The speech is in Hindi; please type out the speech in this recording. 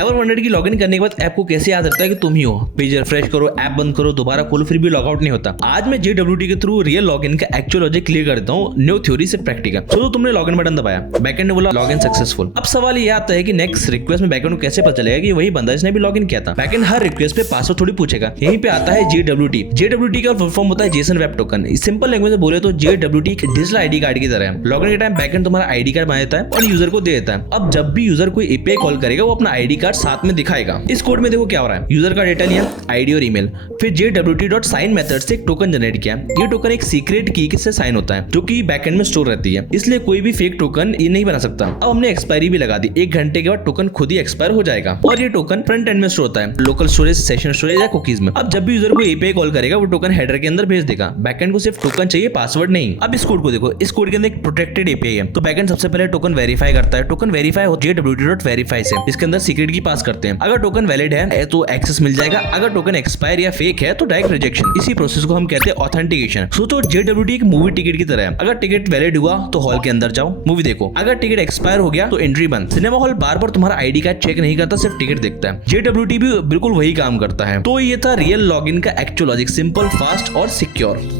एवर वंडर्ड की लॉगिन करने के बाद ऐप को कैसे याद रखता है कि तुम ही हो। पेज रिफ्रेश करो, ऐप बंद करो, दोबारा खोलो, फिर भी लॉगआउट नहीं होता। आज मैं JWT के थ्रू रियल लॉगिन का एक्चुअल लॉजिक क्लियर कर देता हूँ, न्यू थ्योरी से प्रैक्टिकल। तो तुमने लॉगिन बटन दबाया, बैकएंड ने बोला लॉगिन सक्सेसफुल। अब सवाल ये आता है कि नेक्स्ट रिक्वेस्ट में बैकएंड को कैसे पता चलेगा कि वही बंदा जिसने भी लॉगिन किया था। बैकएंड हर रिक्वेस्ट पे पासवर्ड थोड़ी पूछेगा। यहीं पे आता है JWT। JWT का फुल फॉर्म होता है Jason web token. Simple language में बोले तो JWT एक डिजिटल आईडी कार्ड की तरह है। लॉगिन के टाइम बैकएंड तुम्हारा आईडी कार्ड बना देता है और यूजर को दे देता है। अब जब भी यूजर कोई एपीआई कॉल करेगा वो अपना आईडी कार्ड साथ में दिखाएगा। इस कोड में देखो क्या हो रहा है, यूजर का डेटा लिया, आईडी और ईमेल, फिर JWT.sign मेथड से एक टोकन जनरेट किया। ये टोकन एक सीक्रेट की से साइन होता है जो कि बैकएंड में स्टोर रहती है, इसलिए कोई भी फेक टोकन ये नहीं बना सकता। अब हमने एक्सपायरी भी लगा दी, 1 घंटे के बाद टोकन खुद ही एक्सपायर हो जाएगा और ये टोकन फ्रंट एंड में स्टोर होता है, लोकल स्टोरेज, सेशन स्टोरेज या कुकीज में। अब जब भी यूजर को एपीआई कॉल करेगा वो टोकन हेडर के अंदर भेज देगा। बैकएंड को सिर्फ टोकन चाहिए, पासवर्ड नहीं। अब इस कोड को देखो, इस कोड के अंदर एक प्रोटेक्टेड एपीआई है, तो बैकएंड सबसे पहले टोकन वेरीफाई करता है। टोकन वेरीफाई हो JWT.verify से, इसके अंदर सीक्रेट की पास करते हैं। अगर टोकन वैलिड है तो एक्सेस मिल जाएगा, अगर टोकन एक्सपायर या फेक है तो डायरेक्ट रिजेक्शन। इसी प्रोसेस को हम कहते हैं ऑथेंटिकेशन। सोचो JWT एक मूवी टिकट की तरह है, अगर टिकट वैलिड हुआ तो हॉल के अंदर जाओ, मूवी देखो, अगर टिकट एक्सपायर हो गया तो एंट्री बंद। सिनेमा हॉल बार बार तुम्हारा आईडी कार्ड चेक नहीं करता, सिर्फ टिकट देखता है। JWT भी बिल्कुल वही काम करता है। तो ये था रियल लॉगिन का एक्चुअल लॉजिक, सिंपल, फास्ट और सिक्योर।